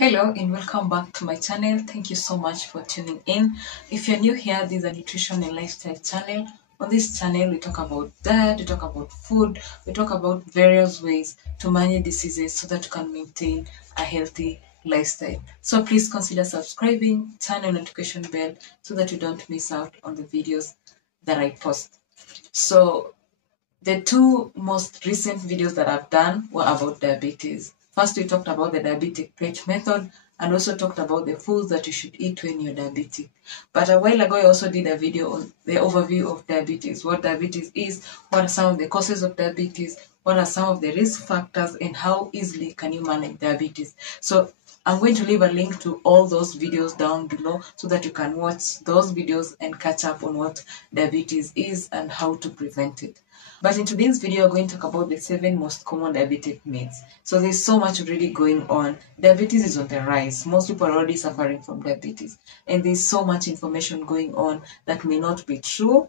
Hello and welcome back to my channel. Thank you so much for tuning in. If you're new here, this is a nutrition and lifestyle channel. On this channel, we talk about diet, we talk about food, we talk about various ways to manage diseases so that you can maintain a healthy lifestyle. So please consider subscribing, turn on notification bell so that you don't miss out on the videos that I post. So the two most recent videos that I've done were about diabetes. First, we talked about the diabetic plate method and also talked about the foods that you should eat when you're diabetic. But a while ago, I also did a video on the overview of diabetes, what diabetes is, what are some of the causes of diabetes, what are some of the risk factors, and how easily can you manage diabetes. So I'm going to leave a link to all those videos down below so that you can watch those videos and catch up on what diabetes is and how to prevent it. But in today's video, we're going to talk about the 7 most common diabetic myths. So there's so much really going on. Diabetes is on the rise. Most people are already suffering from diabetes. And there's so much information going on that may not be true.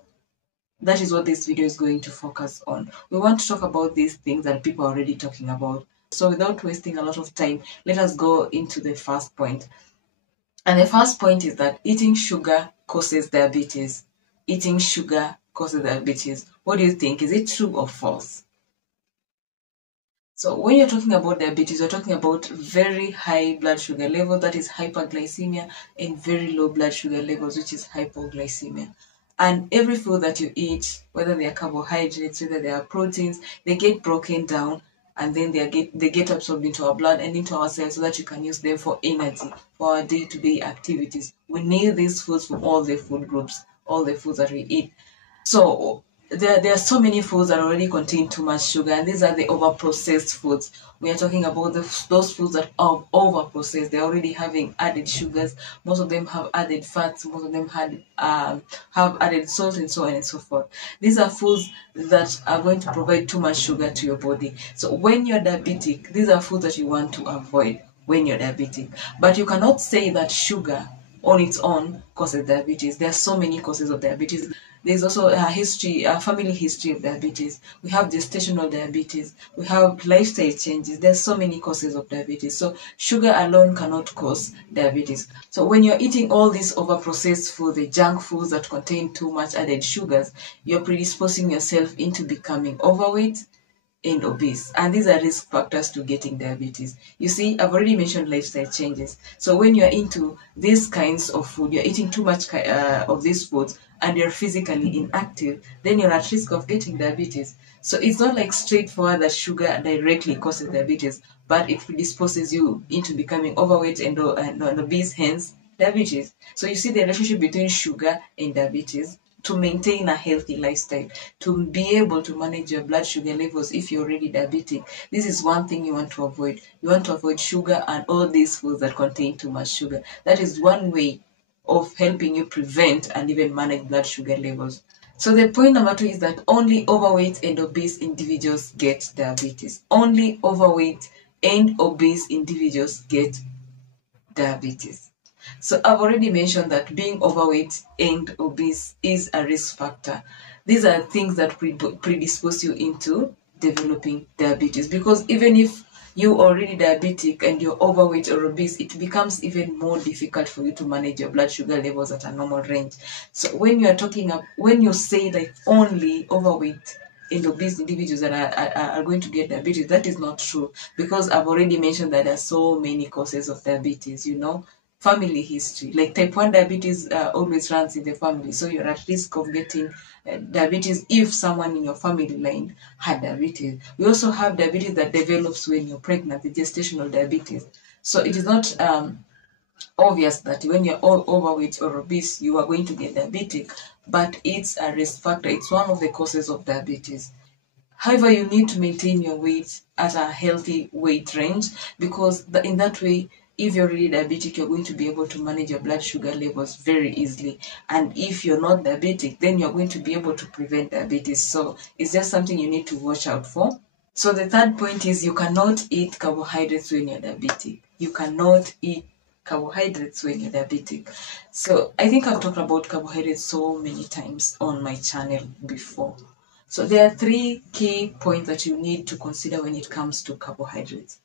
That is what this video is going to focus on. We want to talk about these things that people are already talking about. So without wasting a lot of time, let us go into the first point. And the first point is that eating sugar causes diabetes. Eating sugar causes diabetes. What do you think? Is it true or false? So when you're talking about diabetes, you're talking about very high blood sugar level, that is hyperglycemia, and very low blood sugar levels, which is hypoglycemia. And every food that you eat, whether they are carbohydrates, whether they are proteins, they get broken down and then they get absorbed into our blood and into our cells so that you can use them for energy, for our day-to-day activities. We need these foods from all the food groups, all the foods that we eat. So there are so many foods that already contain too much sugar, and these are the over-processed foods. We are talking about those foods that are over-processed. They're already having added sugars. Most of them have added fats. Most of them have added salt and so on and so forth. These are foods that are going to provide too much sugar to your body. So when you're diabetic, these are foods that you want to avoid when you're diabetic. But you cannot say that sugar on its own causes diabetes. There are so many causes of diabetes. There's also a family history of diabetes. We have gestational diabetes. We have lifestyle changes. There's so many causes of diabetes. So sugar alone cannot cause diabetes. So when you're eating all these over-processed food, the junk foods that contain too much added sugars, you're predisposing yourself into becoming overweight and obese, and these are risk factors to getting diabetes. You see, I've already mentioned lifestyle changes. So when you're into these kinds of food, you're eating too much of these foods and you're physically inactive, then you're at risk of getting diabetes. So it's not like straightforward that sugar directly causes diabetes, but it predisposes you into becoming overweight and obese, hence diabetes. So you see the relationship between sugar and diabetes. To maintain a healthy lifestyle, to be able to manage your blood sugar levels if you're already diabetic, this is one thing you want to avoid. You want to avoid sugar and all these foods that contain too much sugar. That is one way of helping you prevent and even manage blood sugar levels. So the point number 2 is that only overweight and obese individuals get diabetes. Only overweight and obese individuals get diabetes. So I've already mentioned that being overweight and obese is a risk factor. These are things that predispose you into developing diabetes, because even if you're already diabetic and you're overweight or obese, it becomes even more difficult for you to manage your blood sugar levels at a normal range. So when you say like only overweight and obese individuals that are going to get diabetes, that is not true, because I've already mentioned that there are so many causes of diabetes, family history. Like type 1 diabetes always runs in the family, so you're at risk of getting diabetes if someone in your family line had diabetes. We also have diabetes that develops when you're pregnant, the gestational diabetes. So it is not obvious that when you're all overweight or obese, you are going to get diabetic, but it's a risk factor. It's one of the causes of diabetes. However, you need to maintain your weight at a healthy weight range, because in that way, if you're really diabetic, you're going to be able to manage your blood sugar levels very easily. And if you're not diabetic, then you're going to be able to prevent diabetes. So it's just something you need to watch out for. So the third point is you cannot eat carbohydrates when you're diabetic. You cannot eat carbohydrates when you're diabetic. So I think I've talked about carbohydrates so many times on my channel before. So there are 3 key points that you need to consider when it comes to carbohydrates.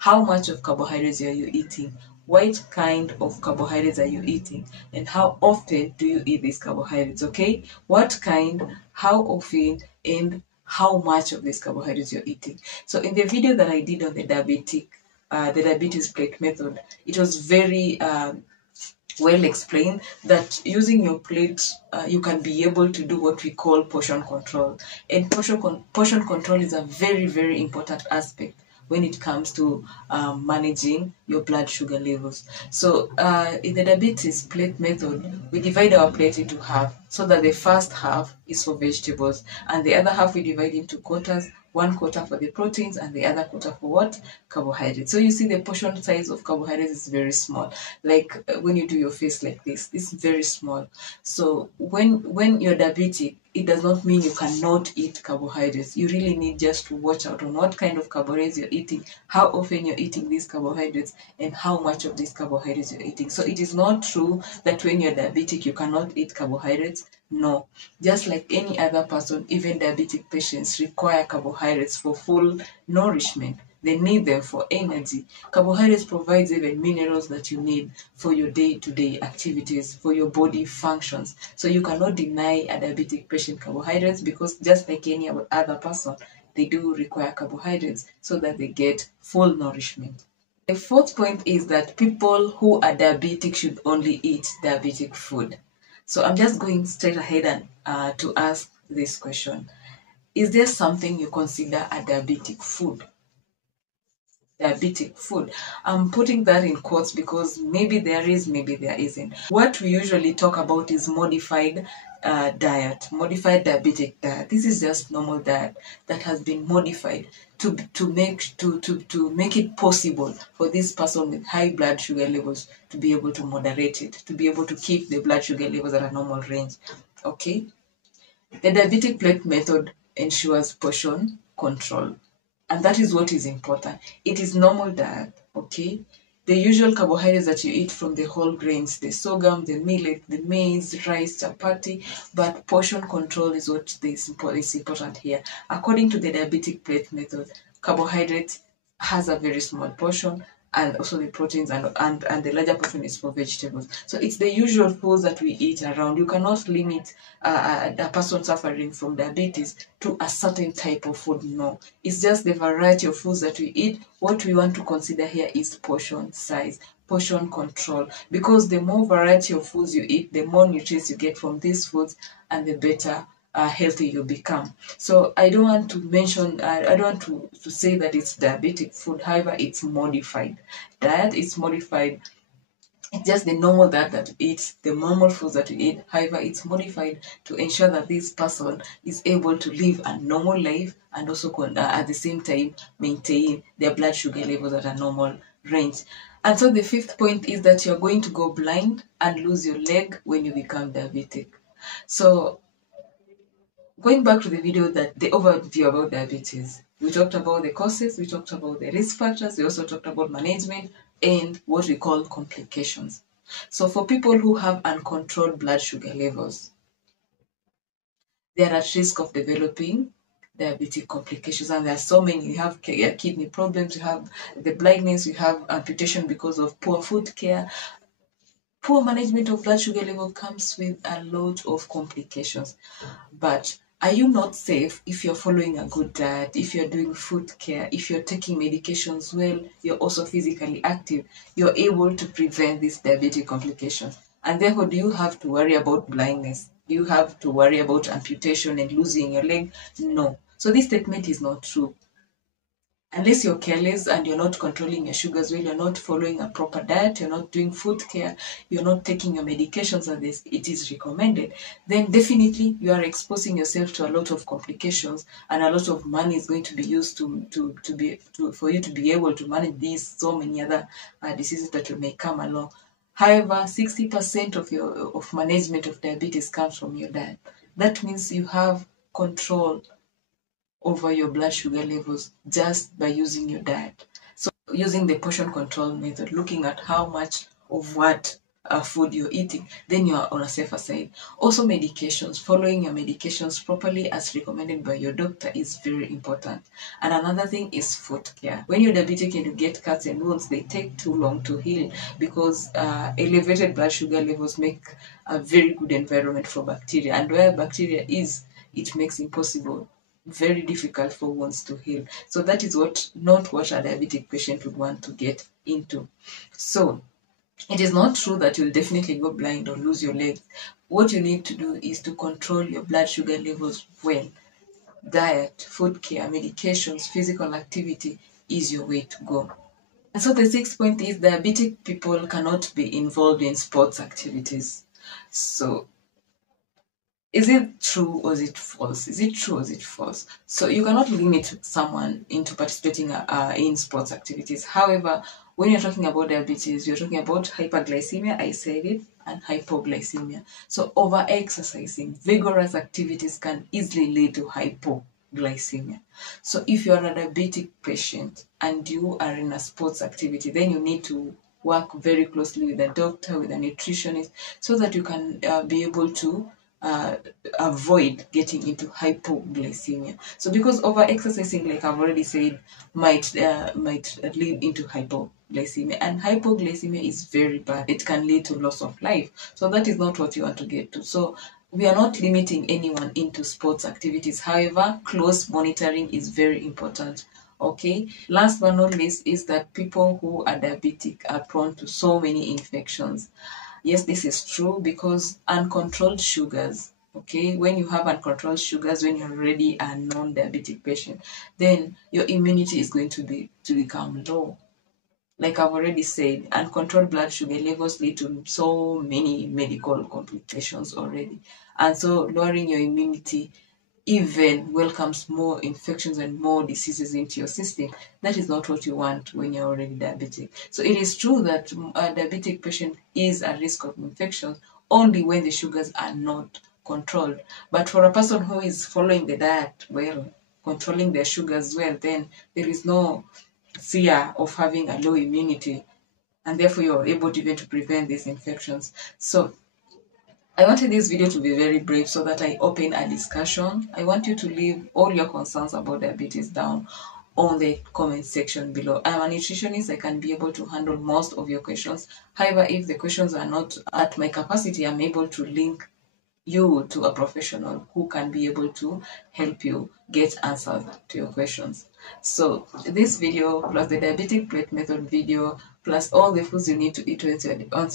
how much of carbohydrates are you eating, what kind of carbohydrates are you eating, and how often do you eat these carbohydrates, okay? What kind, how often, and how much of these carbohydrates you're eating. So in the video that I did on the diabetes plate method, it was very well explained that using your plate, you can be able to do what we call portion control. And portion control is a very, very important aspect when it comes to managing your blood sugar levels. So in the diabetes plate method, we divide our plate into half so that the first half is for vegetables and the other half we divide into quarters, one quarter for the proteins and the other quarter for what? Carbohydrates. So you see the portion size of carbohydrates is very small. Like when you do your face like this, it's very small. So when you're diabetic, it does not mean you cannot eat carbohydrates. You really need just to watch out on what kind of carbohydrates you're eating, how often you're eating these carbohydrates, and how much of these carbohydrates you're eating. So it is not true that when you're diabetic, you cannot eat carbohydrates. No. Just like any other person, even diabetic patients require carbohydrates for full nourishment. They need them for energy. Carbohydrates provides even minerals that you need for your day-to-day activities, for your body functions. So you cannot deny a diabetic patient carbohydrates because just like any other person, they do require carbohydrates so that they get full nourishment. The fourth point is that people who are diabetic should only eat diabetic food. So I'm just going straight ahead and to ask this question. Is there something you consider a diabetic food? Diabetic food. I'm putting that in quotes because maybe there is, maybe there isn't. What we usually talk about is modified diet, modified diabetic diet. This is just normal diet that has been modified to make it possible for this person with high blood sugar levels to be able to moderate it, to be able to keep the blood sugar levels at a normal range. Okay? The diabetic plate method ensures portion control. And that is what is important. It is normal diet, okay? The usual carbohydrates that you eat from the whole grains, the sorghum, the millet, the maize, rice, chapati, but portion control is what is important here. According to the diabetic plate method, carbohydrate has a very small portion and also the proteins and the larger portion is for vegetables. So it's the usual foods that we eat around. You cannot limit a person suffering from diabetes to a certain type of food. No, it's just the variety of foods that we eat. What we want to consider here is portion size, portion control, because the more variety of foods you eat, the more nutrients you get from these foods and the better healthy you become. So I don't want to mention, I don't want to say that it's diabetic food. However, it's modified diet. It's modified. It's just the normal diet that we eat, the normal foods that we eat. However, it's modified to ensure that this person is able to live a normal life and also at the same time maintain their blood sugar levels at a normal range. And so the fifth point is that you're going to go blind and lose your leg when you become diabetic. So going back to the video, that the overview about diabetes, we talked about the causes, we talked about the risk factors, we also talked about management and what we call complications. So for people who have uncontrolled blood sugar levels, they are at risk of developing diabetic complications, and there are so many. You have kidney problems, you have the blindness, you have amputation because of poor food care. Poor management of blood sugar level comes with a lot of complications. But are you not safe if you're following a good diet, if you're doing food care, if you're taking medications well, you're also physically active, you're able to prevent these diabetic complications? And therefore, do you have to worry about blindness? Do you have to worry about amputation and losing your leg? No. So this statement is not true. Unless you're careless and you're not controlling your sugars well, you're not following a proper diet, you're not doing food care, you're not taking your medications as it is recommended, then definitely you are exposing yourself to a lot of complications, and a lot of money is going to be used for you to be able to manage these so many other diseases that may come along. However, 60% of management of diabetes comes from your diet. That means you have control over your blood sugar levels just by using your diet. So using the portion control method, looking at how much of what food you're eating, then you are on a safer side. Also, medications, following your medications properly as recommended by your doctor is very important. And another thing is foot care. When you're diabetic and you get cuts and wounds, they take too long to heal because elevated blood sugar levels make a very good environment for bacteria. And where bacteria is, it makes impossible, very difficult for wounds to heal. So that is not what a diabetic patient would want to get into. So it is not true that you'll definitely go blind or lose your legs. What you need to do is to control your blood sugar levels well. Diet, food care, medications, physical activity is your way to go. And so the sixth point is diabetic people cannot be involved in sports activities. So is it true or is it false? Is it true or is it false? So you cannot limit someone into participating in sports activities. However, when you're talking about diabetes, you're talking about hyperglycemia, I said it, and hypoglycemia. So over exercising, vigorous activities can easily lead to hypoglycemia. So if you're a diabetic patient and you are in a sports activity, then you need to work very closely with a doctor, with a nutritionist, so that you can be able to avoid getting into hypoglycemia. So because over exercising, like I've already said, might lead into hypoglycemia, and hypoglycemia is very bad. It can lead to loss of life. So that is not what you want to get to. So we are not limiting anyone into sports activities. However, close monitoring is very important. Okay, last but not least is that people who are diabetic are prone to so many infections. Yes, this is true because uncontrolled sugars, okay, when you have uncontrolled sugars, when you're already a non-diabetic patient, then your immunity is going to become low. Like I've already said, uncontrolled blood sugar levels lead to so many medical complications already. And so lowering your immunity even welcomes more infections and more diseases into your system. That is not what you want when you're already diabetic. So it is true that a diabetic patient is at risk of infections only when the sugars are not controlled. But for a person who is following the diet well, controlling their sugars well, then there is no fear of having a low immunity, and therefore you're able to even to prevent these infections. So I wanted this video to be very brief so that I open a discussion. I want you to leave all your concerns about diabetes down on the comment section below. I'm a nutritionist. I can be able to handle most of your questions. However, if the questions are not at my capacity, I'm able to link you to a professional who can be able to help you get answers to your questions. So this video plus the diabetic plate method video plus all the foods you need to eat once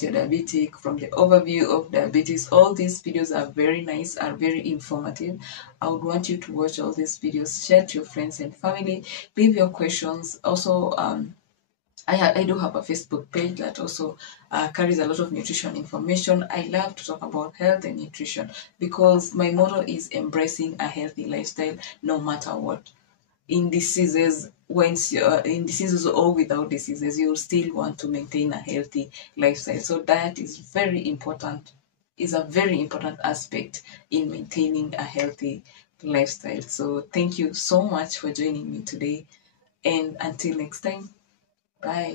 you're diabetic, from the overview of diabetes, all these videos are very nice, are very informative. I would want you to watch all these videos, share to your friends and family, leave your questions. Also, I do have a Facebook page that also carries a lot of nutrition information. I love to talk about health and nutrition because my motto is embracing a healthy lifestyle no matter what. In diseases, in diseases or without diseases, you still want to maintain a healthy lifestyle. So diet is very important, is a very important aspect in maintaining a healthy lifestyle. So thank you so much for joining me today, and until next time, bye.